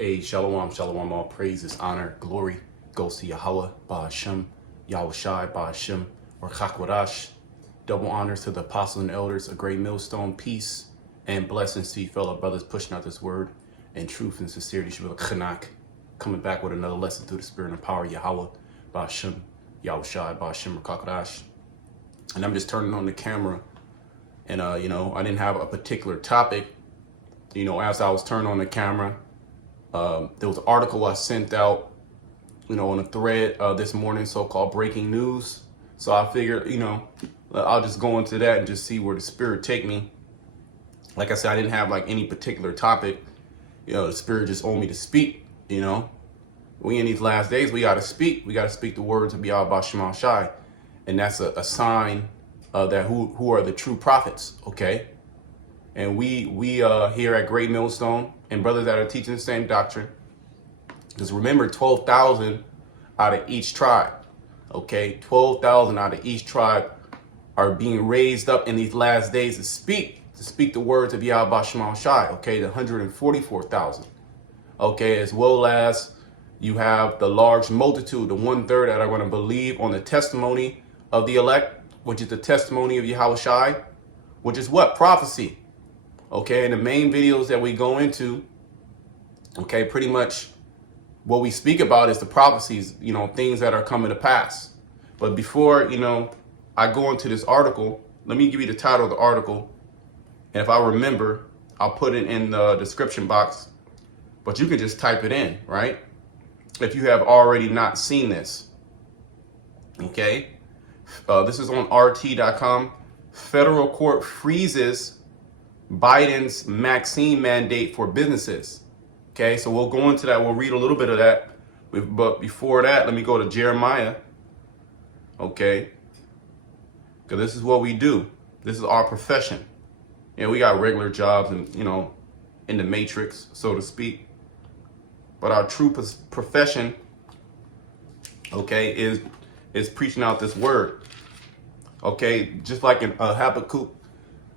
Hey, shalom, shalom, all praises, honor, glory goes to Yahweh, Ba'ashem, Yahushai, Ba'ashem, or Chakwadash. Double honors to the apostles and elders, a great millstone, peace, and blessings to you fellow brothers pushing out this word and truth and sincerity. Shabbat Chanak, coming back with another lesson through the spirit and power of Yahweh, Ba'ashem, Yahushai, Ba'ashem, or Chakwadash. And I'm just turning on the camera, and I didn't have a particular topic. As I was turning on the camera, there was an article I sent out, on a thread this morning, so-called breaking news. So I figured, I'll just go into that and just see where the spirit take me. Like I said, I didn't have like any particular topic. The spirit just told me to speak. We in these last days, we got to speak. We got to speak the words of Yahweh Shema Shai, and that's a sign that who are the true prophets. Okay. And we here at Great Millstone and brothers that are teaching the same doctrine, because remember, 12,000 out of each tribe, okay? 12,000 out of each tribe are being raised up in these last days to speak the words of Yahweh Shema Shai, okay? The 144,000, okay? As well as you have the large multitude, the 1/3 that are going to believe on the testimony of the elect, which is the testimony of Yahweh Shai, which is what? Prophecy. Okay, and the main videos that we go into, okay, pretty much what we speak about is the prophecies, things that are coming to pass. But before, I go into this article, let me give you the title of the article. And if I remember, I'll put it in the description box. But you can just type it in, right? If you have already not seen this. Okay. This is on RT.com. Federal court freezes Biden's vaccine mandate for businesses. Okay, so we'll go into that. We'll read a little bit of that. But before that, let me go to Jeremiah. Okay, because this is what we do. This is our profession. We got regular jobs and, in the matrix, so to speak. But our true profession, okay, is preaching out this word. Okay, just like in Habakkuk,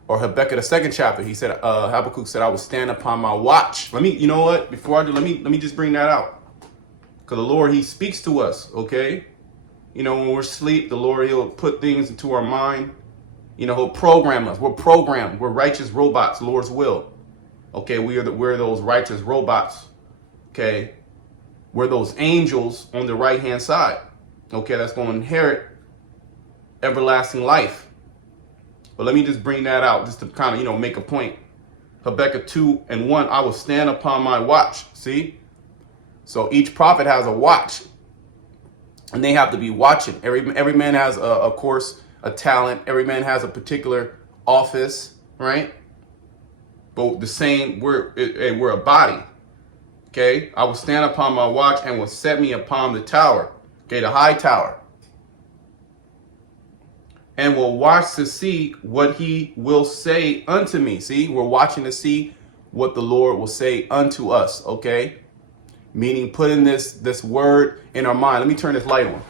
or Habakkuk, the second chapter, he said, Habakkuk said, I will stand upon my watch. Let me just bring that out. Because the Lord, he speaks to us, okay? When we're asleep, the Lord, he'll put things into our mind. He'll program us. We're programmed. We're righteous robots, Lord's will. Okay, we're those righteous robots. Okay, we're those angels on the right-hand side. Okay, that's going to inherit everlasting life. But let me just bring that out just to kind of, make a point. Habakkuk 2:1, I will stand upon my watch. See? So each prophet has a watch. And they have to be watching. Every man has, of course, a talent. Every man has a particular office, right? But the same, we're a body. Okay? I will stand upon my watch and will set me upon the tower. Okay, the high tower. And will watch to see what he will say unto me. See, we're watching to see what the Lord will say unto us, okay? Meaning putting this word in our mind. Let me turn this light on.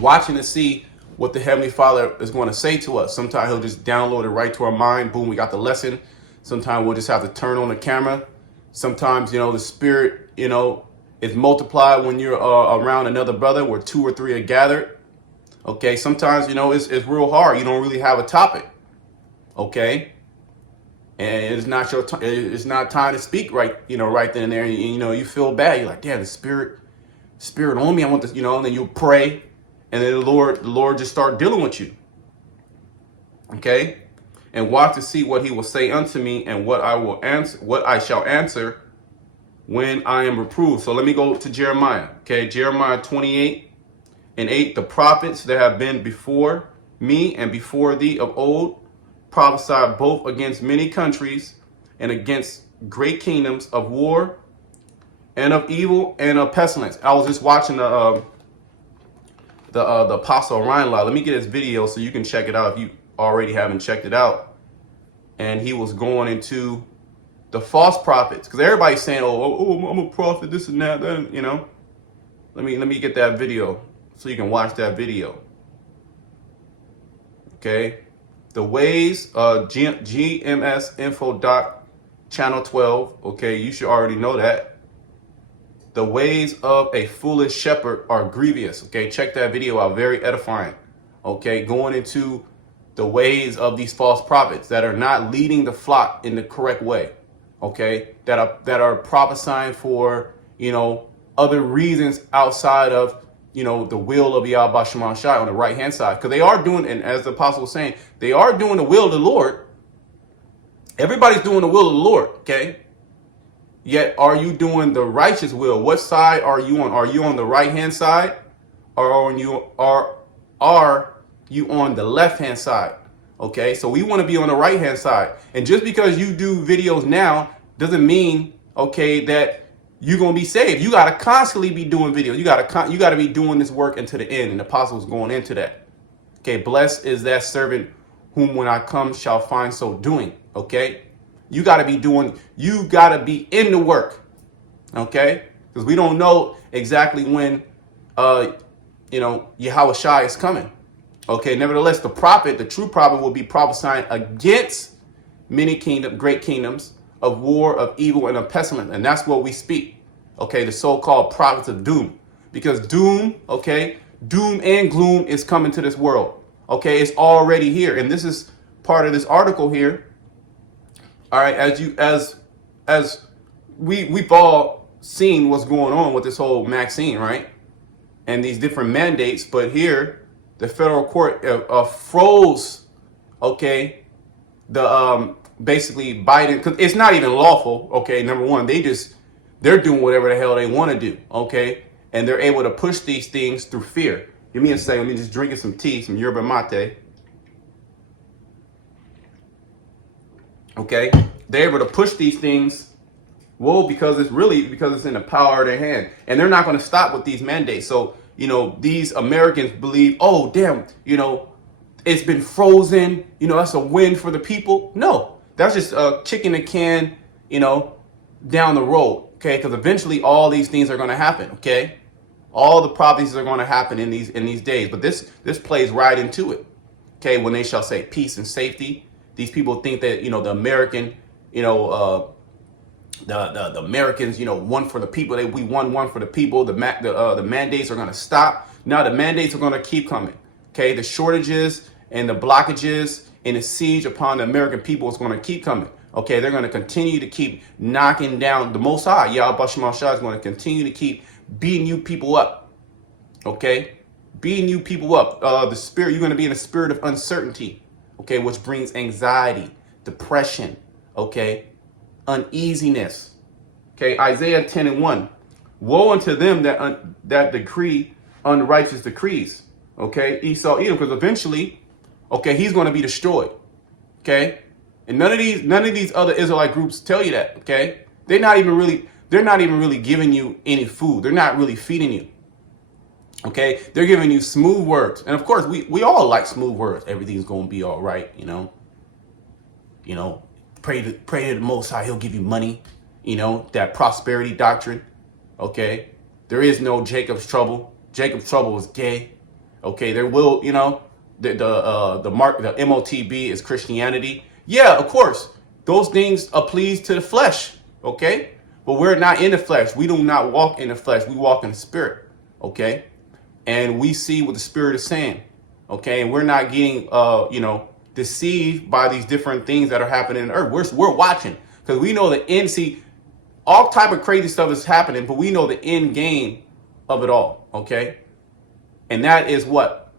Watching to see what the Heavenly Father is going to say to us. Sometimes he'll just download it right to our mind. Boom, we got the lesson. Sometimes we'll just have to turn on the camera. Sometimes, the Spirit, is multiplied when you're around another brother where 2 or 3 are gathered. Okay, sometimes, it's real hard. You don't really have a topic. Okay, and it's not it's not time to speak right then and there. And, you feel bad. You're like, damn, the spirit on me. I want this, and then you pray, and then the Lord just start dealing with you. Okay, and watch to see what he will say unto me, and what I shall answer when I am reproved. So let me go to Jeremiah. Okay, Jeremiah 28:8. The prophets that have been before me and before thee of old prophesied both against many countries and against great kingdoms of war and of evil and of pestilence. I was just watching the Apostle Orion Law. Let me get his video so you can check it out if you already haven't checked it out. And he was going into the false prophets, because everybody's saying, oh, I'm a prophet, this and that, Let me get that video so you can watch that video. Okay, the ways, gmsinfo.com channel 12. Okay, you should already know that. The ways of a foolish shepherd are grievous. Okay, check that video out. Very edifying. Okay, going into the ways of these false prophets that are not leading the flock in the correct way. Okay, that are prophesying for, other reasons outside of, the will of Yahweh Shema Shai on the right hand side. Because they are doing, and as the apostle was saying, they are doing the will of the Lord. Everybody's doing the will of the Lord. Okay. Yet, are you doing the righteous will? What side are you on? Are you on the right hand side, or are you on the left hand side? Okay, so we want to be on the right hand side. And just because you do videos now doesn't mean, okay, that you're gonna be saved. You gotta constantly be doing videos. You gotta be doing this work into the end. And the apostles going into that. Okay, blessed is that servant whom when I come shall find so doing. Okay. You got to be in the work, okay? Because we don't know exactly when, Yahweh Shai is coming, okay? Nevertheless, the true prophet will be prophesying against many great kingdoms of war, of evil, and of pestilence. And that's what we speak, okay? The so-called prophets of doom. Because doom and gloom is coming to this world, okay? It's already here. And this is part of this article here. All right, as we've all seen what's going on with this whole vaccine, right? And these different mandates, but here the federal court froze, okay, the basically Biden, because it's not even lawful, okay. Number one, they're doing whatever the hell they want to do, okay, and they're able to push these things through fear. Give me a second. Let me just drink some tea, some yerba mate. Okay, they're able to push these things, because it's in the power of their hand, and they're not going to stop with these mandates. So, these Americans believe, oh, damn, it's been frozen, that's a win for the people. No, that's just a kick in the can, down the road, okay, because eventually all these things are going to happen, okay, all the prophecies are going to happen in these days, but this plays right into it, okay, when they shall say peace and safety. These people think that, the American, the Americans, one for the people. We won one for the people. The mandates are going to stop. Now the mandates are going to keep coming. Okay, the shortages and the blockages and the siege upon the American people is going to keep coming. Okay, they're going to continue to keep knocking down the Most High. Yahweh Shema Shai is going to continue to keep beating you people up. Okay, beating you people up. The spirit, you're going to be in a spirit of uncertainty. Okay, which brings anxiety, depression, okay, uneasiness. Okay, Isaiah 10:1. Woe unto them that decree unrighteous decrees. Okay, Esau, Edom, because eventually, okay, he's going to be destroyed. Okay, and none of these other Israelite groups tell you that. Okay, they're not even really giving you any food. They're not really feeding you. Okay, they're giving you smooth words, and of course, we all like smooth words. Everything's gonna be all right, Pray to the Most High, He'll give you money. That prosperity doctrine. Okay, there is no Jacob's trouble. Jacob's trouble is gay. Okay, there will, the MOTB is Christianity. Yeah, of course, those things are pleased to the flesh. Okay, but we're not in the flesh. We do not walk in the flesh. We walk in the spirit. Okay. And we see what the Spirit is saying, okay? And we're not getting, deceived by these different things that are happening on earth. We're watching, because we know the end. See, all type of crazy stuff is happening, but we know the end game of it all, okay? And that is what?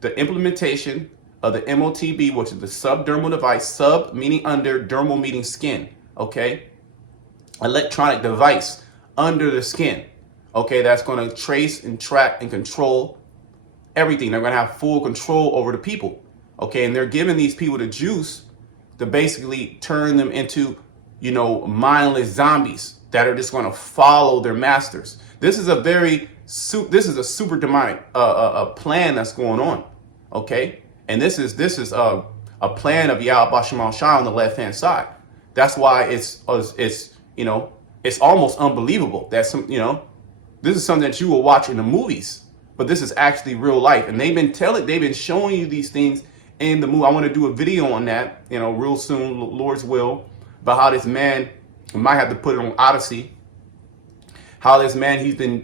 The implementation of the MOTB, which is the subdermal device, sub meaning under, dermal meaning skin, okay? Electronic device under the skin. Okay, that's going to trace and track and control everything. They're going to have full control over the people. Okay, and they're giving these people the juice to basically turn them into, mindless zombies that are just going to follow their masters. This is a super demonic plan that's going on. Okay, and this is a plan of Yahweh Shema Shai on the left hand side. That's why it's almost unbelievable that this is something that you will watch in the movies, but this is actually real life. And they've been showing you these things in the movie. I want to do a video on that, real soon, Lord's will, about how this man We might have to put it on Odyssey. How this man, he's been,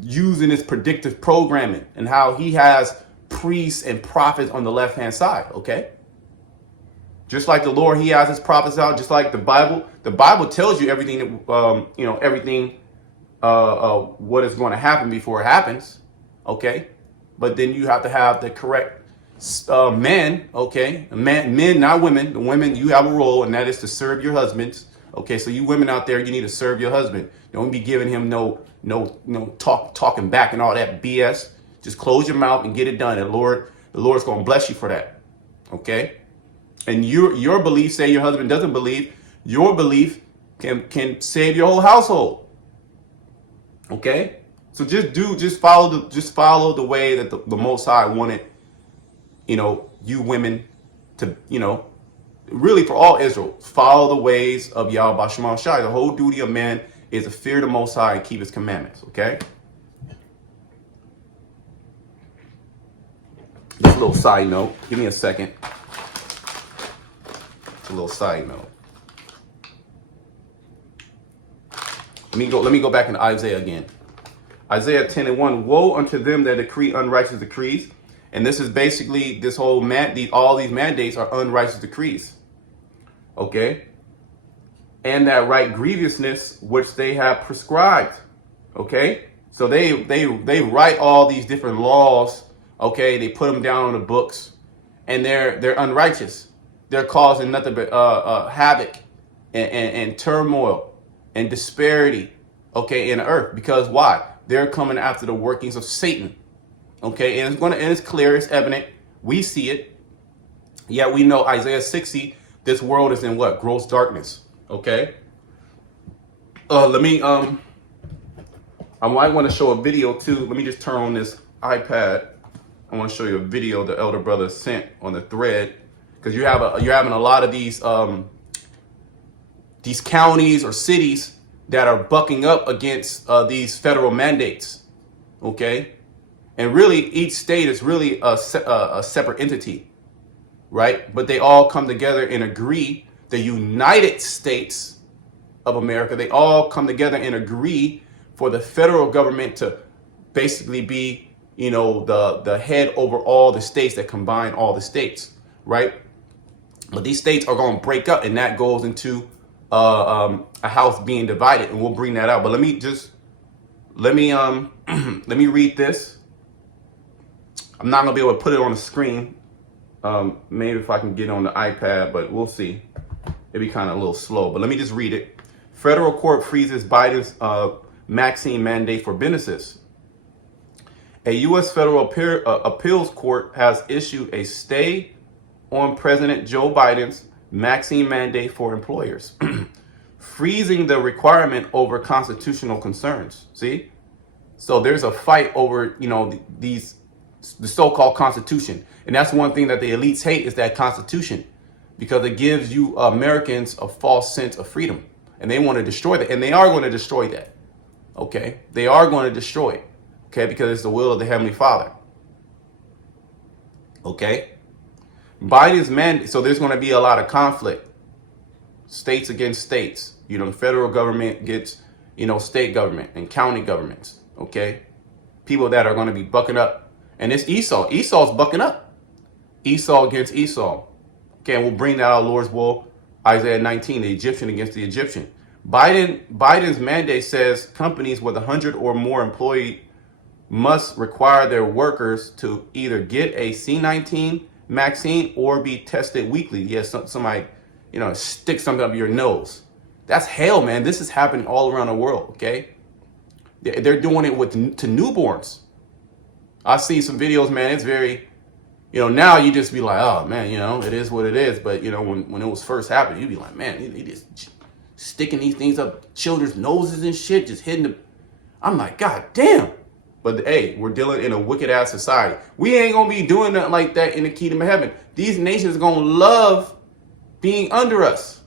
using his predictive programming and how he has priests and prophets on the left-hand side, okay? Just like the Lord, he has his prophets out, just like the Bible. The Bible tells you everything, everything, what is going to happen before it happens, okay? But then you have to have the correct men, okay? Men, not women. The women, you have a role, and that is to serve your husbands. Okay, so you women out there, you need to serve your husband. Don't be giving him no talking back and all that BS. Just close your mouth and get it done. And the Lord's gonna bless you for that. Okay? And your belief, say your husband doesn't believe, your belief can save your whole household. Okay? So just follow the way that the Most High wanted, you women to, really for all Israel, follow the ways of Yahweh Shema Shai. The whole duty of man is to fear the Most High and keep his commandments, okay? Just a little side note. Give me a second. It's a little side note. Let me go back into Isaiah again. Isaiah 10:1. Woe unto them that decree unrighteous decrees. And this is basically this whole all these mandates are unrighteous decrees. Okay? And that right grievousness which they have prescribed. Okay? So they write all these different laws, okay? They put them down on the books, and they're unrighteous. They're causing nothing but havoc and turmoil and disparity, okay, in the earth. Because why? They're coming after the workings of Satan. Okay, and it's clear, it's evident. We see it. Yet we know Isaiah 60, this world is in what? Gross darkness. Okay. I might want to show a video too. Let me just turn on this iPad. I want to show you a video the elder brother sent on the thread, because you're having a lot of these counties or cities that are bucking up against these federal mandates. Okay. And really, each state is really a separate entity, right? But they all come together and agree. The United States of America, they all come together and agree for the federal government to basically be, the head over all the states that combine all the states, right? But these states are going to break up, and that goes into a house being divided, and we'll bring that out. But let me let me read this. I'm not gonna be able to put it on the screen. Maybe if I can get on the iPad, but we'll see. It'll be kind of a little slow, but let me just read it. Federal court freezes Biden's vaccine mandate for businesses. A U.S. federal appeals court has issued a stay on President Joe Biden's vaccine mandate for employers, freezing the requirement over constitutional concerns. See? So there's a fight over, the so-called Constitution. And that's one thing that the elites hate, is that Constitution, because it gives you Americans a false sense of freedom. And they want to destroy that. And they are going to destroy that. Okay? They are going to destroy it. Okay? Because it's the will of the Heavenly Father. Okay? Biden's mandate. So there's going to be a lot of conflict. States against states. The federal government gets, state government and county governments. Okay? People that are going to be bucking up. And it's Esau. Esau's bucking up. Esau against Esau. Okay, and we'll bring that out, Lord's will. Isaiah 19, the Egyptian against the Egyptian. Biden's mandate says companies with 100 or more employees must require their workers to either get a C-19 vaccine or be tested weekly. Yes, somebody, stick something up your nose. That's hell, man. This is happening all around the world, okay? They're doing it to newborns. I've seen some videos, man. It's very, now you just be like, oh, man, it is what it is. But, when it was first happening, you'd be like, man, they just sticking these things up children's noses and shit, just hitting them. I'm like, God damn. But, hey, we're dealing in a wicked-ass society. We ain't going to be doing nothing like that in the kingdom of heaven. These nations are going to love being under us.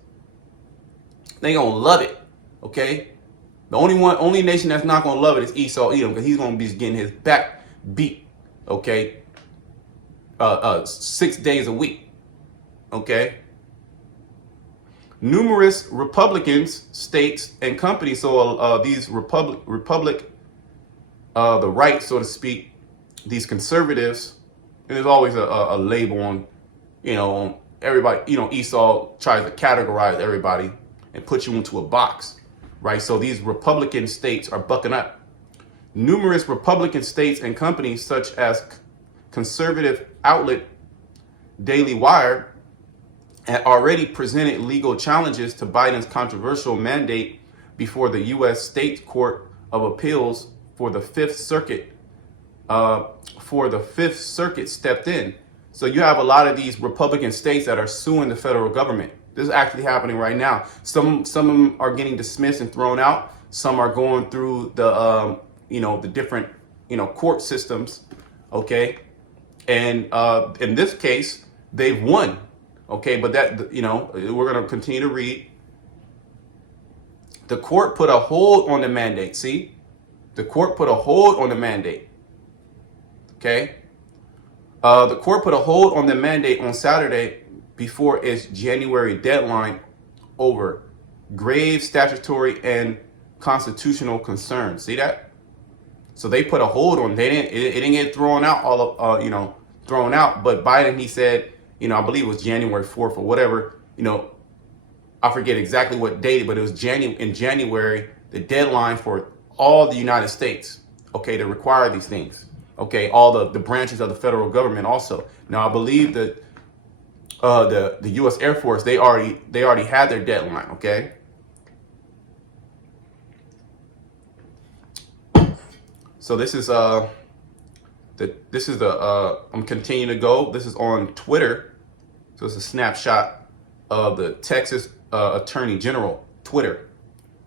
They going to love it, okay? The only nation that's not going to love it is Esau Edom, because he's going to be getting his back beat, okay, 6 days a week, okay. numerous Republicans, states, and companies. So these republic, the right, so to speak, these conservatives, and there's always a label on, on everybody. Esau tries to categorize everybody and put you into a box, right? So these Republican states are bucking up. Numerous Republican states and companies, such as conservative outlet Daily Wire, had already presented legal challenges to Biden's controversial mandate before the U.S. State Court of Appeals for the Fifth Circuit. Stepped in. So you have a lot of these Republican states that are suing the federal government. This is actually happening right now. Some of them are getting dismissed and thrown out. Some are going through the the different court systems. Okay, and in this case, they've won. Okay, but that we're going to continue to read. The court put a hold on the mandate. See, the court put a hold on the mandate. Okay, the court put a hold on the mandate on Saturday before its January deadline over grave statutory and constitutional concerns. See that? So they put a hold on. It didn't get thrown out thrown out. But Biden, he said, I believe it was January 4th or whatever. I forget exactly what date, but it was in January, the deadline for all the United States, okay, to require these things. Okay, all the branches of the federal government also. Now I believe that the U.S. Air Force, they already had their deadline. Okay. So this is I'm continuing to go. This is on Twitter. So it's a snapshot of the Texas Attorney General Twitter.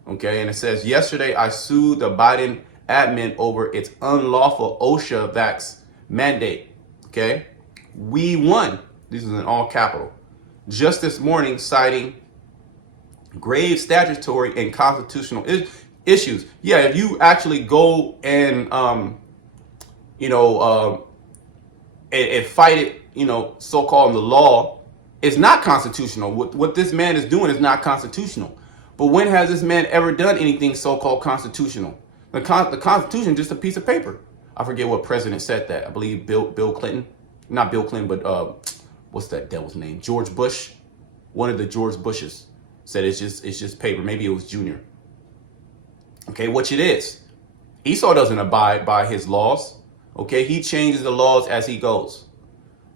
Okay, and it says, yesterday I sued the Biden admin over its unlawful OSHA vax mandate. Okay, we won. This is in all capital. Just this morning, citing grave statutory and constitutional issues. Yeah, if you actually go and and fight it, so-called in the law, it's not constitutional. What this man is doing is not constitutional. But when has this man ever done anything so-called constitutional? The Constitution is just a piece of paper. I forget what president said that. I believe Bill Clinton, not Bill Clinton, but what's that devil's name? George Bush, one of the George Bushes said it's just paper. Maybe it was Junior. Okay, which it is. Esau doesn't abide by his laws. Okay, he changes the laws as he goes.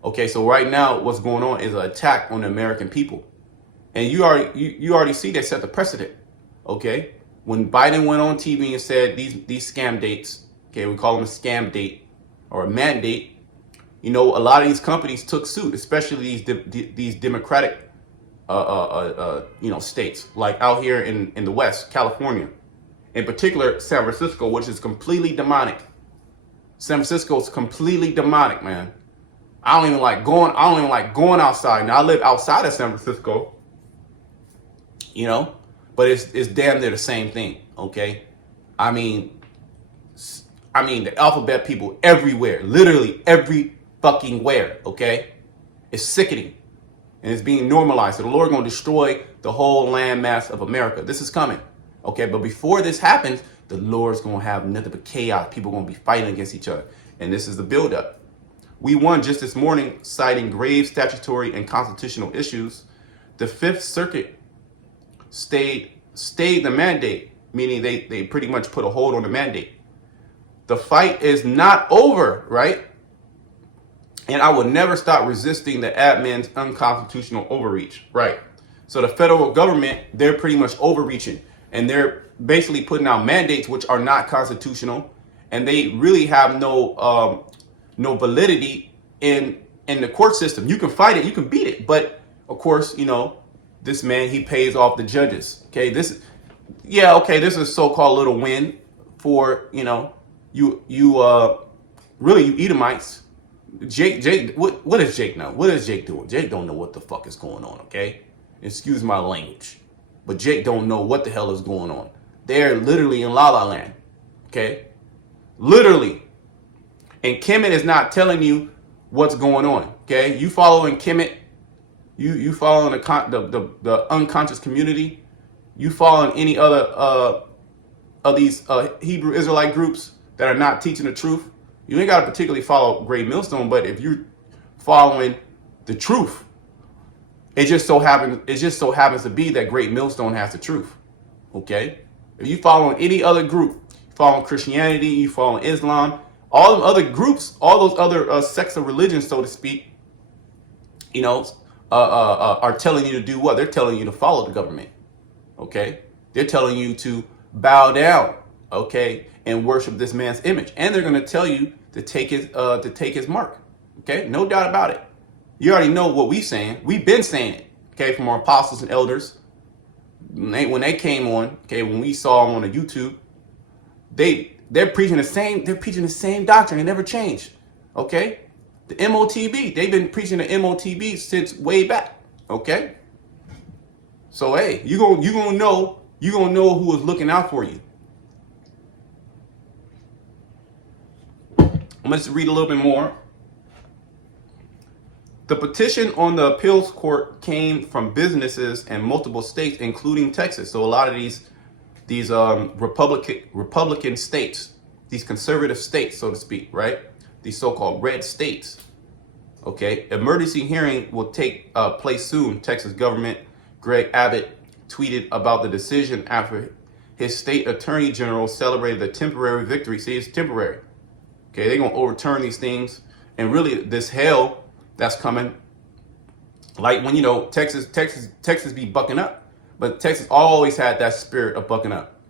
Okay, so right now what's going on is an attack on the American people. And you already see they set the precedent. Okay, when Biden went on TV and said these scam dates, okay, we call them a scam date or a mandate. A lot of these companies took suit, especially these Democratic states, like out here in the West, California, in particular San Francisco, which is completely demonic. San Francisco is completely demonic, man. I don't even like going outside. Now I live outside of San Francisco, but it's damn near the same thing. Okay, I mean the alphabet people everywhere, literally every fucking where. Okay, it's sickening, and it's being normalized. So the Lord gonna destroy the whole landmass of America. This is coming. Okay, but before this happens, the Lord's gonna have nothing but chaos. People gonna be fighting against each other, and this is the buildup. We won just this morning, citing grave statutory and constitutional issues. The Fifth Circuit stayed the mandate, meaning they pretty much put a hold on the mandate. The fight is not over, right? And I will never stop resisting the admin's unconstitutional overreach, right? So the federal government, they're pretty much overreaching, and they're basically putting out mandates which are not constitutional, and they really have no validity in the court system. You can fight it, you can beat it, but of course, this man, he pays off the judges. Okay, this is so-called little win for you Edomites. Jake, what is Jake now? What is Jake doing? Jake don't know what the fuck is going on. Okay, excuse my language, but Jake don't know what the hell is going on. They're literally in La La Land. Okay, literally. And Kemet is not telling you what's going on. Okay, you following Kemet, You fall in the unconscious community. You fall in any other of these Hebrew Israelite groups that are not teaching the truth. You ain't got to particularly follow Great Millstone, but if you're following the truth, it just so happens to be that Great Millstone has the truth. Okay? If you follow any other group, you follow Christianity, you follow Islam, all the other groups, all those other sects of religion, so to speak, you know, are telling you to do what? They're telling you to follow the government. Okay? They're telling you to bow down, okay, and worship this man's image. And they're going to tell you to take his mark. Okay? No doubt about it. You already know what we're saying. We've been saying it, okay, from our apostles and elders. When they came on, okay, when we saw them on the YouTube, they're preaching the same doctrine. It never changed. Okay? The MOTB, they've been preaching the MOTB since way back. Okay? So hey, you gonna know who is looking out for you. Let's read a little bit more. The petition on the appeals court came from businesses in multiple states, including Texas. So a lot of these Republican states, these conservative states, so to speak, right? These so-called red states. Okay, emergency hearing will take place soon. Texas government Greg Abbott tweeted about the decision after his state attorney general celebrated a temporary victory. See, it's temporary. Okay, they're gonna overturn these things, and really this hell that's coming, like when Texas be bucking up, but Texas always had that spirit of bucking up,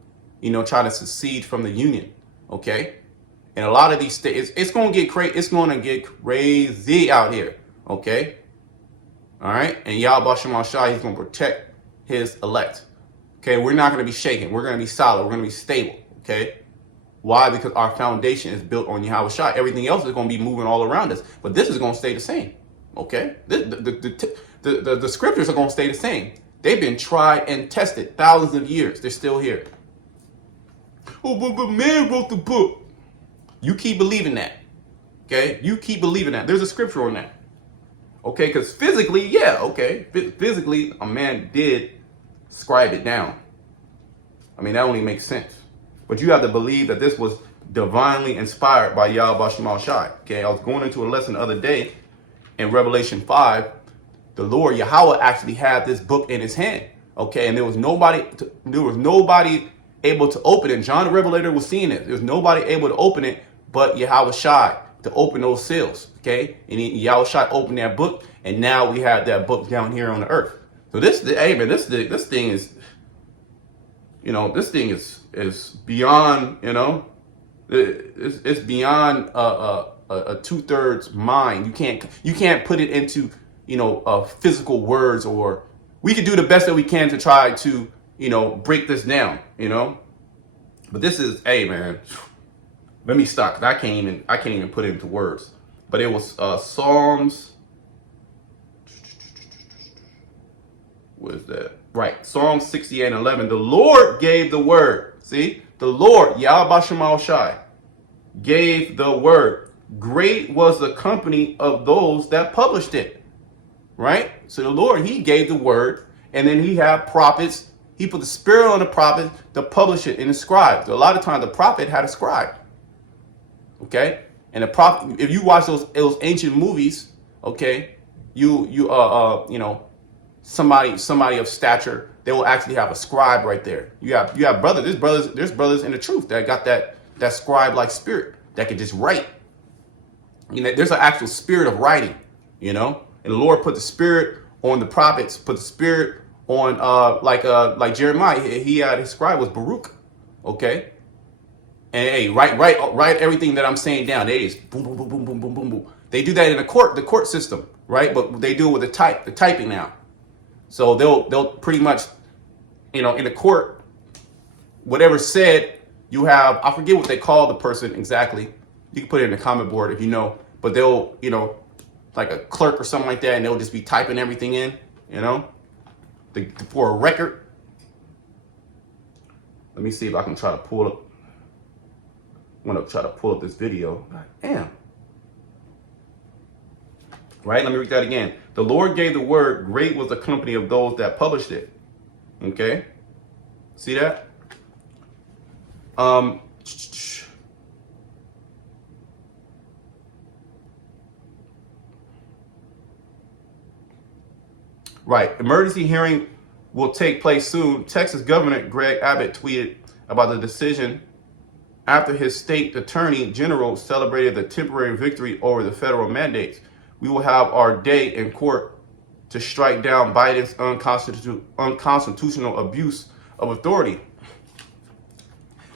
trying to secede from the union. Okay, and a lot of these states, it's gonna get crazy. It's gonna get crazy out here. Okay, all right, and Yahweh Shema Shai, he's gonna protect his elect. Okay, we're not gonna be shaken. We're gonna be solid. We're gonna be stable. Okay. Why? Because our foundation is built on Yahweh Shai. Everything else is going to be moving all around us, but this is going to stay the same. Okay, the scriptures are going to stay the same. They've been tried and tested thousands of years. They're still here. Oh, but man wrote the book. You keep believing that. Okay, you keep believing that. There's a scripture on that. Okay, because physically, yeah, okay, physically, a man did scribe it down. I mean, that only makes sense. But you have to believe that this was divinely inspired by Yahweh Shema Shai. Okay, I was going into a lesson the other day in Revelation 5. The Lord Yahweh actually had this book in his hand. Okay, and there was nobody able to open it. John the Revelator was seeing it. There was nobody able to open it but Yahweh Shai to open those seals. Okay, and Yahweh Shai opened that book, and now we have that book down here on the earth. So this thing is, this thing is beyond, it's beyond a 2/3 mind. You can't put it into, physical words, or we could do the best that we can to try to, break this down, but this is, hey man, let me stop, 'cause I can't even put it into words. But it was Psalms, what is that? Right, Psalm 68:11. The Lord gave the word. See, the Lord, Yahweh Shema Shai, gave the word. Great was the company of those that published it. Right? So the Lord, he gave the word, and then he had prophets. He put the spirit on the prophet to publish it in the scribe. So a lot of times the prophet had a scribe. Okay? And the prophet, if you watch those ancient movies, okay, somebody of stature, they will actually have a scribe right there. You have brothers. There's brothers in the truth that got that scribe like spirit that can just write. There's an actual spirit of writing, and the Lord put the spirit on the prophets, put the spirit on like Jeremiah. He had his scribe was Baruch. Okay. And hey, write everything that I'm saying down. They just boom, boom, boom, boom, boom, boom, boom, boom. They do that in the court system, right? But they do it with the typing now. So they'll pretty much, in the court, whatever said, you have, I forget what they call the person exactly. You can put it in the comment board if you know, but they'll, like a clerk or something like that, and they'll just be typing everything in, for a record. Let me see if I can try to pull up. I'm going to try to pull up this video. Damn. Right? Let me read that again. The Lord gave the word. Great was the company of those that published it. Okay. See that? Right. Emergency hearing will take place soon. Texas Governor Greg Abbott tweeted about the decision after his state attorney general celebrated the temporary victory over the federal mandates. We will have our day in court to strike down Biden's unconstitutional abuse of authority.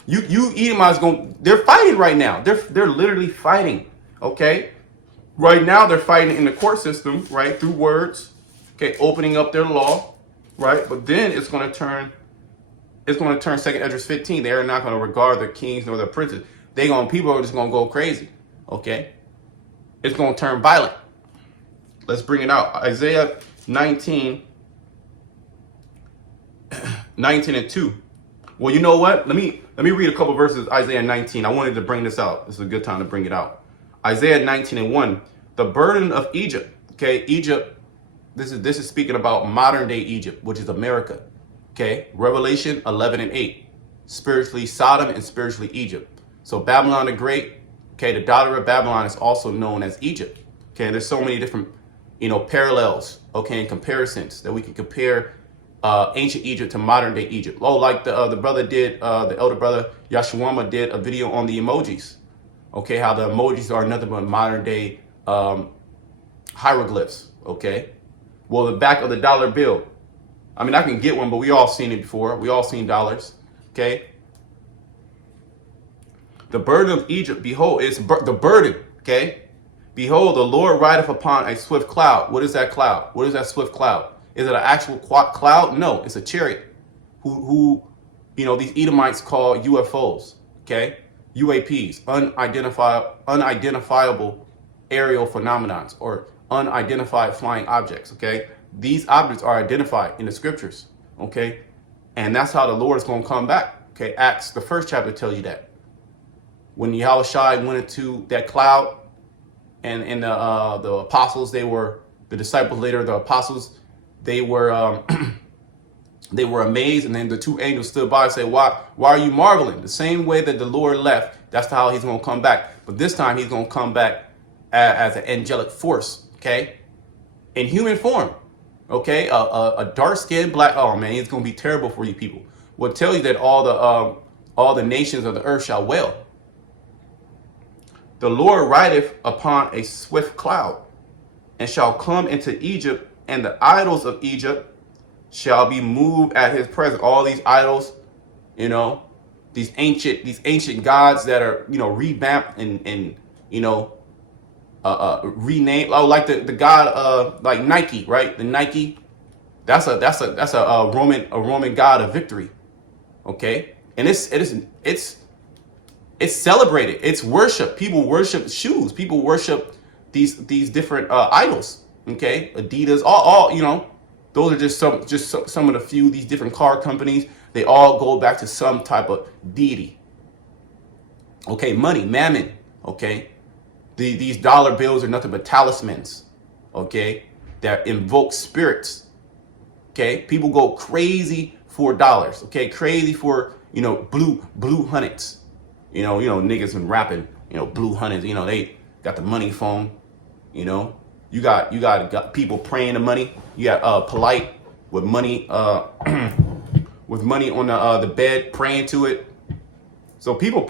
You Edomites they're fighting right now. They're literally fighting. Okay. Right now they're fighting in the court system, right, through words. Okay, opening up their law, right? But then it's going to turn 2nd Esdras 15. They are not going to regard the kings nor the princes. People are just going to go crazy. Okay? It's going to turn violent. Let's bring it out. Isaiah 19 and 2. Well, you know what? Let me read a couple verses. Isaiah 19. I wanted to bring this out. This is a good time to bring it out. Isaiah 19 and 1. The burden of Egypt. Okay, Egypt. This is speaking about modern day Egypt, which is America. Okay, Revelation 11 and 8. Spiritually Sodom and spiritually Egypt. So Babylon the Great. Okay, the daughter of Babylon is also known as Egypt. Okay, and there's so many different, parallels. Okay, and comparisons that we can compare ancient Egypt to modern day Egypt. Oh, like the brother did, the elder brother Yashuama did a video on the emojis. Okay, how the emojis are nothing but modern day hieroglyphs. Okay. Well, the back of the dollar bill. I mean, I can get one, but we all seen it before. We all seen dollars. Okay. The burden of Egypt, behold, it's the burden. Okay. Behold, the Lord rideth upon a swift cloud. What is that cloud? What is that swift cloud? Is it an actual cloud? No, it's a chariot. Who these Edomites call UFOs. Okay. UAPs, unidentifiable aerial phenomenons, or unidentified flying objects. Okay, these objects are identified in the scriptures. Okay, and that's how the Lord is going to come back. Okay, Acts, the 1st chapter, tells you that when Yahushua went into that cloud, and the apostles, the disciples later, the apostles, they were they were amazed, and then the 2 angels stood by and said, why are you marveling? The same way that the Lord left, that's how he's going to come back. But this time he's going to come back as an angelic force. Okay, in human form. Okay, a dark-skinned black. Oh man, it's gonna be terrible for you people. Will tell you that all the nations of the earth shall wail. The Lord rideth upon a swift cloud, and shall come into Egypt, and the idols of Egypt shall be moved at his presence. All these idols, these ancient gods that are revamped and renamed. Oh, like the god like Nike, right? The Nike, that's a Roman god of victory. Okay, and it's celebrated. It's worship. People worship shoes. People worship these different idols. Okay, Adidas, all those are just some of the few. These different car companies, they all go back to some type of deity. Okay, money, mammon. Okay. These dollar bills are nothing but talismans, okay, that invoke spirits. Okay, people go crazy for dollars. Okay, crazy for blue hundreds. Niggas been rapping blue hundreds. They got the money phone. You got people praying the money. You got polite with money with money on the bed praying to it. So people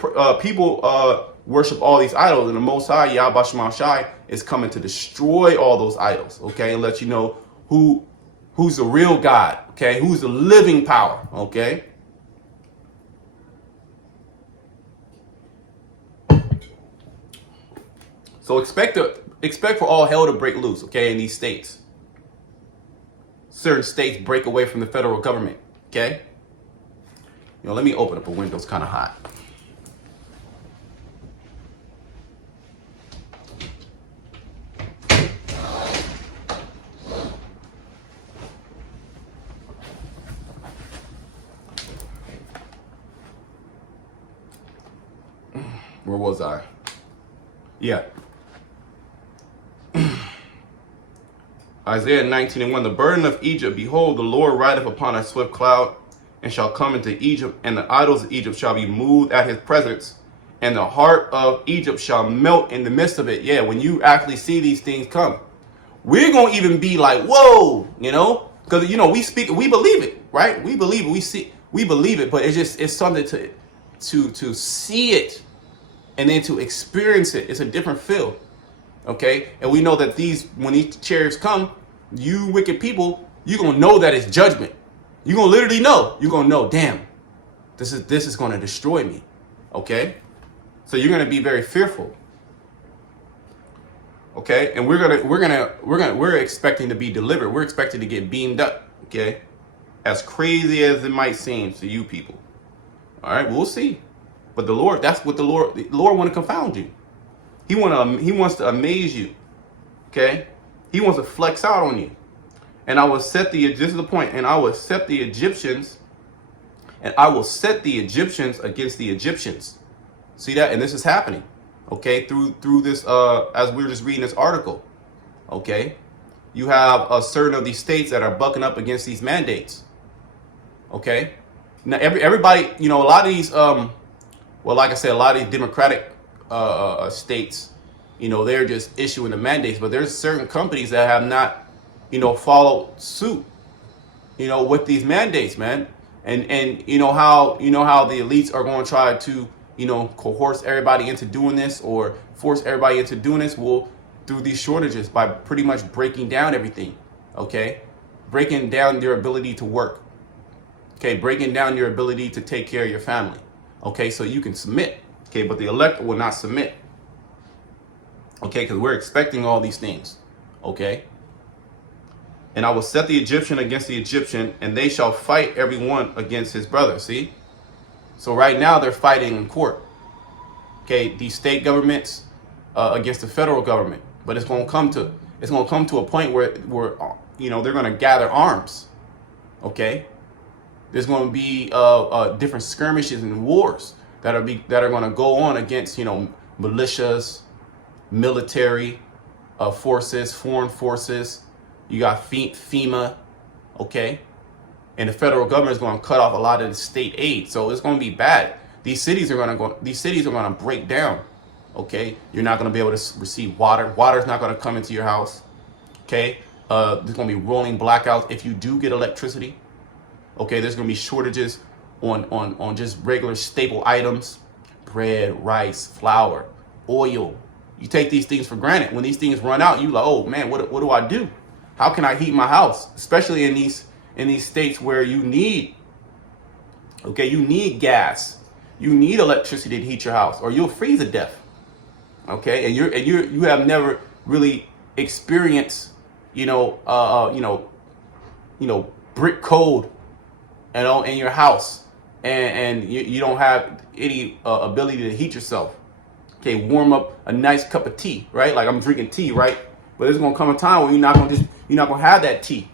worship all these idols, and the Most High, Yahweh Shema Shai, is coming to destroy all those idols, okay, and let you know who's the real God, okay, who's the living power, okay. So expect for all hell to break loose, okay, in these states. Certain states break away from the federal government, okay. Let me open up a window. It's kind of hot. Where was I? Yeah. Isaiah 19:1, the burden of Egypt, behold, the Lord rideth upon a swift cloud, and shall come into Egypt, and the idols of Egypt shall be moved at his presence, and the heart of Egypt shall melt in the midst of it. Yeah, when you actually see these things come, we're going to even be like, whoa, because, we believe it, right? We believe it, we believe it, but it's something to see it and then to experience it. It's a different feel. Okay, and we know that when these chariots come, you wicked people, you're gonna know that it's judgment. You're gonna literally know. You're gonna know, damn, this is gonna destroy me. Okay, so you're gonna be very fearful. Okay, and we're expecting to be delivered. We're expecting to get beamed up. Okay, as crazy as it might seem to you people. All right, we'll see. But that's what the Lord want to confound you. He wants to amaze you. Okay? He wants to flex out on you. And I will set this is the point, and I will set the Egyptians against the Egyptians. See that? And this is happening. Okay? Through this as we were just reading this article. Okay? You have a certain of these states that are bucking up against these mandates. Okay? Now everybody, a lot of these like I said, a lot of these democratic states, they're just issuing the mandates, but there's certain companies that have not, followed suit, with these mandates, man. And how the elites are going to try to, coerce everybody into doing this or force everybody into doing this. Well, through these shortages, by pretty much breaking down everything. Okay, breaking down your ability to work. Okay, breaking down your ability to take care of your family. Okay, so you can submit. Okay, but the elect will not submit. Okay, because we're expecting all these things. Okay. And I will set the Egyptian against the Egyptian, and they shall fight every one against his brother. See? So right now they're fighting in court. Okay, these state governments against the federal government. But it's gonna come to a point where they're gonna gather arms. Okay? There's gonna be different skirmishes and wars that are going to go on against, militias, military forces, foreign forces. You got FEMA, okay? And the federal government is going to cut off a lot of the state aid. So it's going to be bad. These cities are going to break down, okay? You're not going to be able to receive water. Water's not going to come into your house, okay? There's going to be rolling blackouts if you do get electricity. Okay, there's going to be shortages on just regular staple items, bread, rice, flour, oil. You take these things for granted. When these things run out, you like, oh man, what do I do? How can I heat my house? Especially in these states where you need gas, you need electricity to heat your house, or you'll freeze to death. Okay, and you have never really experienced, brick code, in your house. And you don't have any ability to heat yourself. Okay, warm up a nice cup of tea, right? Like I'm drinking tea, right? But there's gonna come a time where you're not gonna have that tea.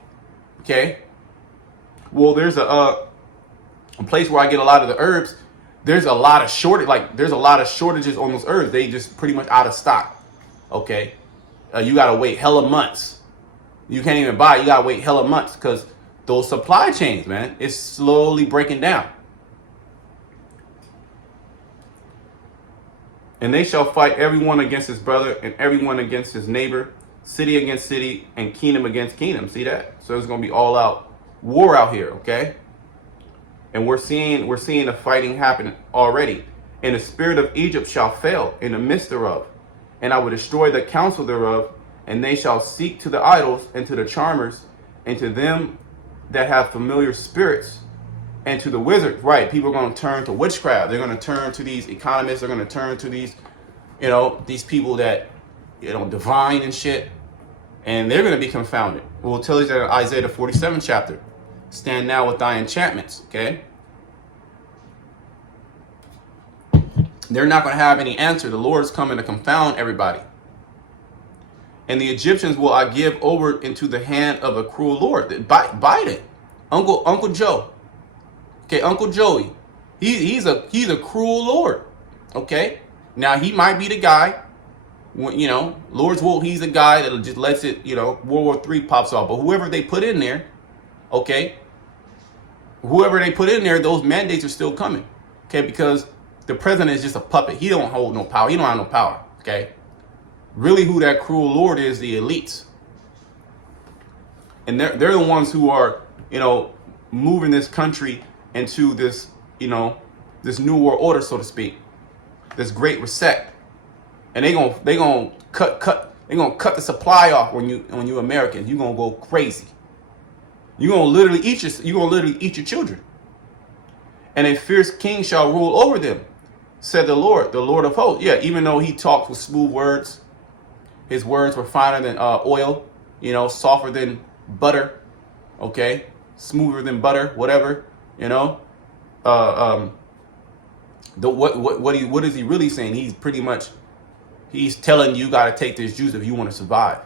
Okay. Well, there's a place where I get a lot of the herbs. There's a lot of shortages on those herbs. They just pretty much out of stock. Okay. You gotta wait hella months. You can't even buy it. You gotta wait hella months because those supply chains, man, it's slowly breaking down. And they shall fight everyone against his brother and everyone against his neighbor, city against city, and kingdom against kingdom. See that? So it's going to be all out war out here, okay? And we're seeing the fighting happen already. And the spirit of Egypt shall fail in the midst thereof, and I will destroy the counsel thereof, and they shall seek to the idols and to the charmers and to them that have familiar spirits and to the wizards. Right, people are going to turn to witchcraft. They're going to turn to these economists. They're going to turn to these, these people that, divine and shit. And they're going to be confounded. We'll tell you that in Isaiah the 47th chapter. Stand now with thy enchantments, okay? They're not going to have any answer. The Lord's coming to confound everybody. And the Egyptians will I give over into the hand of a cruel Lord. Biden, Uncle Joe. Okay, Uncle Joey. He's a cruel Lord. Okay? Now he might be the guy Lord's will, he's a guy that just lets it, World War III pops off. But whoever they put in there, okay, those mandates are still coming, okay, because the president is just a puppet. He don't hold no power. He don't have no power, okay? Really who that cruel Lord is, the elites. And they're the ones who are, moving this country into this, this new world order, so to speak, this great reset. And they gonna cut the supply off when you Americans. You're gonna go crazy. You're gonna literally eat your children. And a fierce king shall rule over them, said the Lord of hosts. Yeah, even though he talked with smooth words, his words were finer than oil, softer than butter, okay, smoother than butter, whatever, what is he really saying? He's telling you got to take this juice if you want to survive,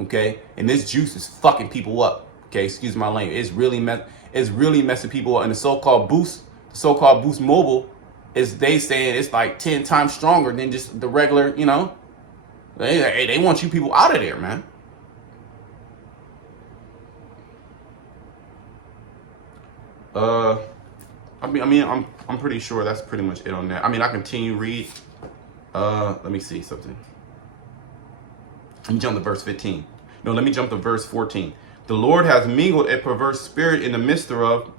okay? And this juice is fucking people up, okay? Excuse my language. It's really messing people up. And the so-called Boost Mobile is they saying it's like 10 times stronger than just the regular, They want you people out of there, man. I'm pretty sure that's pretty much it on that. I continue read. Let me see something. Let me jump to verse 15. No, let me jump to verse 14. The Lord has mingled a perverse spirit in the midst thereof,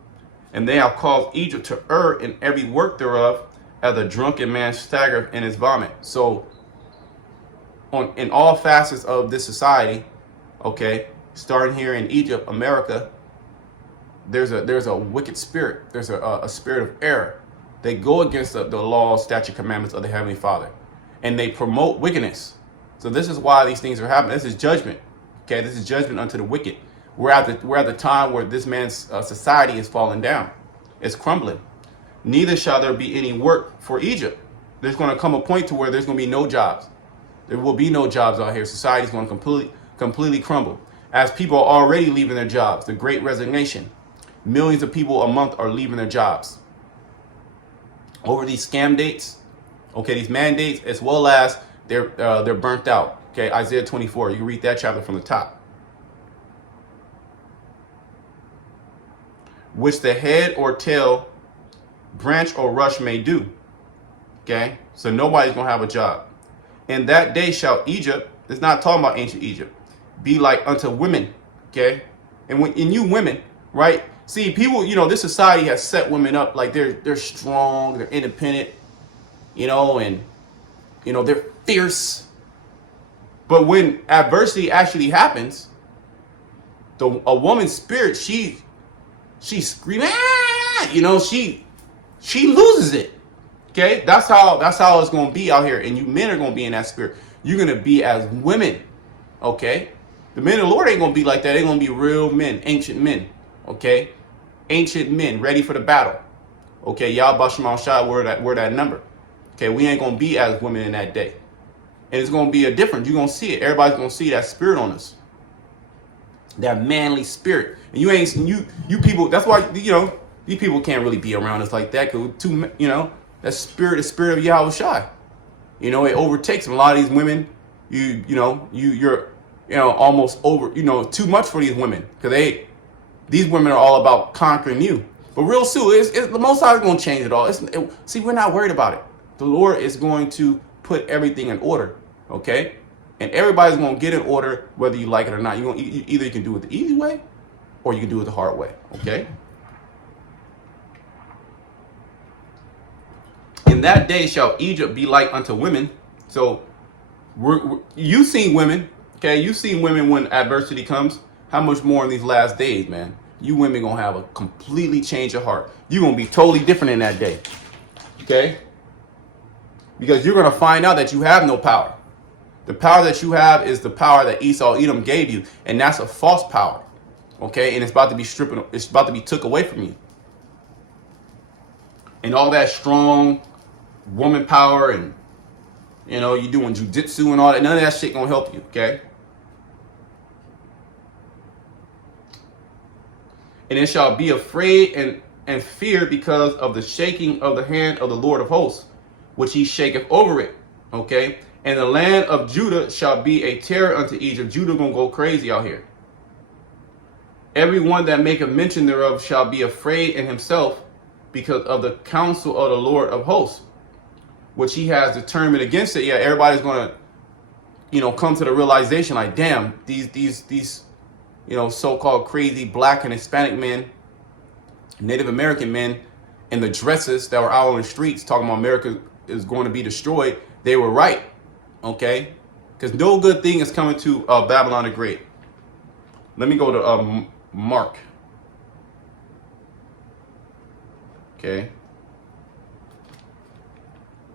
and they have caused Egypt to err in every work thereof, as a drunken man staggereth in his vomit. So, in all facets of this society, okay, starting here in Egypt, America, there's a wicked spirit. There's a spirit of error. They go against the law, statute, commandments of the Heavenly Father, and they promote wickedness. So this is why these things are happening. This is judgment. Okay, this is judgment unto the wicked. We're at the time where this man's society is falling down. It's crumbling. Neither shall there be any work for Egypt. There's going to come a point to where there's going to be no jobs. There will be no jobs out here. Society's going to completely crumble. As people are already leaving their jobs, the Great Resignation. Millions of people a month are leaving their jobs over these scam dates, okay, these mandates, as well as they're burnt out. Okay, Isaiah 24. You can read that chapter from the top. Which the head or tail, branch or rush may do. Okay, so nobody's gonna have a job. And that day shall Egypt, it's not talking about ancient Egypt, be like unto women. Okay, and you women, right? See, people, this society has set women up like they're strong, they're independent, and they're fierce. But when adversity actually happens, a woman's spirit, she screams, she loses it. Okay, that's how it's gonna be out here, and you men are gonna be in that spirit. You're gonna be as women, okay? The men of the Lord ain't gonna be like that. They're gonna be real men, ancient men, okay? Ancient men ready for the battle. Okay, y'all Basham Shai, we're that number. Okay, we ain't gonna be as women in that day. And it's gonna be a difference. You're gonna see it. Everybody's gonna see that spirit on us. That manly spirit. And you people, that's why, these people can't really be around us like that, because that spirit, the spirit of Yahweh Shai. It overtakes them. A lot of these women, you're almost over, too much for these women, because these women are all about conquering you. But real soon, the Most High is going to change it all. See, we're not worried about it. The Lord is going to put everything in order, okay? And everybody's going to get in order, whether you like it or not. Either you can do it the easy way, or you can do it the hard way, okay? In that day shall Egypt be like unto women. So, you seen women, okay? You seen women when adversity comes. How much more in these last days, man? You women gonna have a completely change of heart. You're gonna be totally different in that day, okay? Because you're gonna find out that you have no power. The power that you have is the power that Esau Edom gave you, and that's a false power, okay? And it's about to be took away from you. And all that strong woman power, and you doing jujitsu and all that, none of that shit gonna help you, okay? And it shall be afraid and fear because of the shaking of the hand of the Lord of hosts, which he shaketh over it. Okay? And the land of Judah shall be a terror unto Egypt. Judah gonna go crazy out here. Everyone that maketh mention thereof shall be afraid in himself because of the counsel of the Lord of hosts, which he has determined against it. Yeah, everybody's gonna, come to the realization like, damn, these so-called crazy black and Hispanic men, Native American men, in the dresses that were out on the streets talking about America is going to be destroyed. They were right, okay? Because no good thing is coming to Babylon the Great. Let me go to Mark. Okay.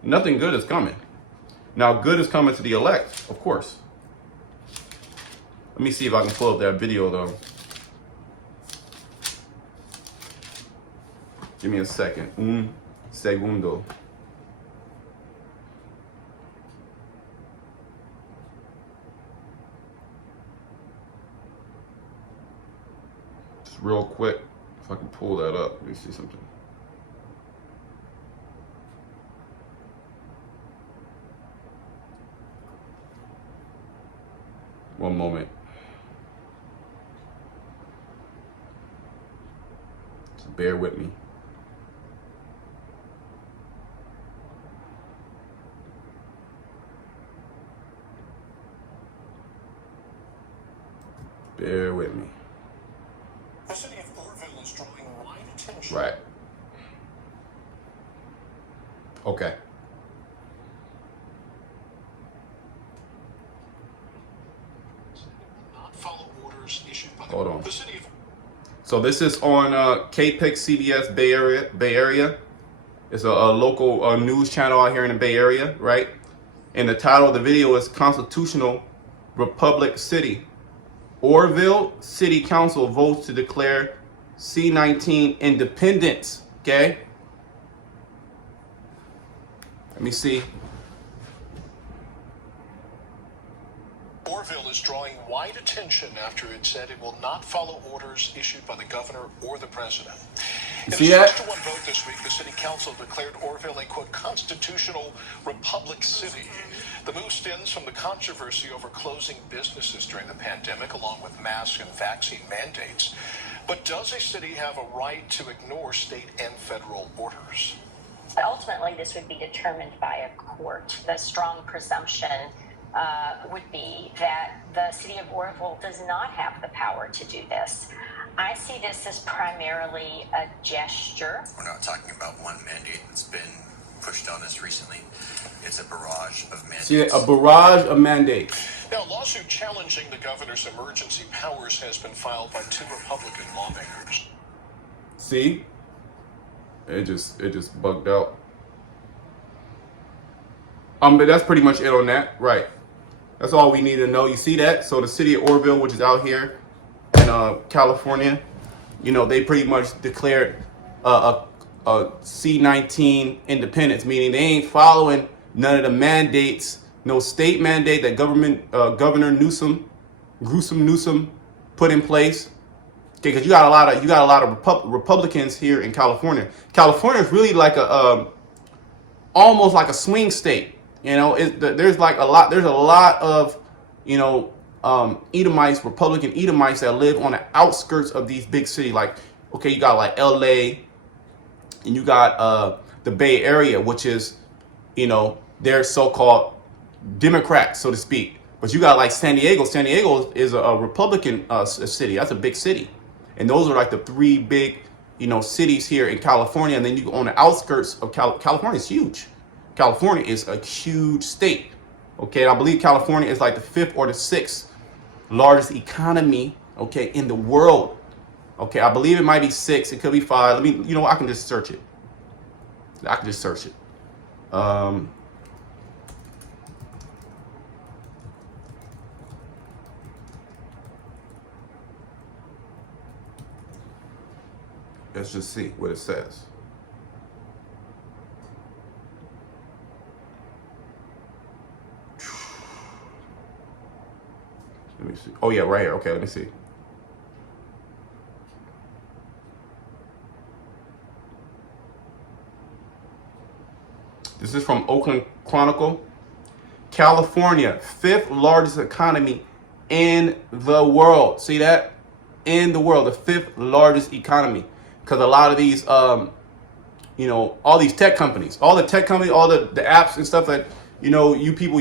Nothing good is coming. Now, good is coming to the elect, of course. Let me see if I can pull up that video, though. Give me a second. Un segundo. Just real quick, if I can pull that up. Let me see something. One moment. Just bear with me. Bear with me. The city of Orville is drawing wide attention. Right. Okay. Not follow orders issued by the Hold on. The city of So this is on KPIX CBS Bay Area. It's a local news channel out here in the Bay Area, right? And the title of the video is Constitutional Republic City. Orville City Council votes to declare C-19 independence. Okay? Let me see. Orville is drawing wide attention after it said it will not follow orders issued by the governor or the president. In a See that? 6-1 vote this week, the city council declared Orville a, quote, constitutional republic city. The move stems from the controversy over closing businesses during the pandemic, along with mask and vaccine mandates. But does a city have a right to ignore state and federal orders? Ultimately, this would be determined by a court. The strong presumption would be that the city of Orville does not have the power to do this. I see this as primarily a gesture. We're not talking about one mandate that's been pushed on us recently. It's a barrage of mandates. See, a barrage of mandates. Now, a lawsuit challenging the governor's emergency powers has been filed by 2 Republican lawmakers. See? It just bugged out. But that's pretty much it on that, right? That's all we need to know. You see that? So the city of Orville, which is out here in California, they pretty much declared a C-19 independence, meaning they ain't following none of the mandates, no state mandate that Governor Newsom put in place. Okay, because you got a lot of Republicans here in California. California is really like almost like a swing state. There's a lot of Edomites, Republican Edomites that live on the outskirts of these big cities. Like, okay, you got like LA, and you got the Bay Area, which is, they're so-called Democrats, so to speak. But you got like San Diego. San Diego is a Republican city. That's a big city. And those are like the 3 big, cities here in California. And then you go on the outskirts of California is huge. California is a huge state. Okay, and I believe California is like the 5th or the 6th largest economy, okay, in the world. Okay, I believe it might be 6. It could be 5. I can just search it. Let's just see what it says. Let me see. Oh yeah, right here. Okay, let me see. This is from Oakland Chronicle. California, 5th largest economy in the world. See that? In the world, the 5th largest economy. Because a lot of these, all these tech companies, all the apps and stuff that, you people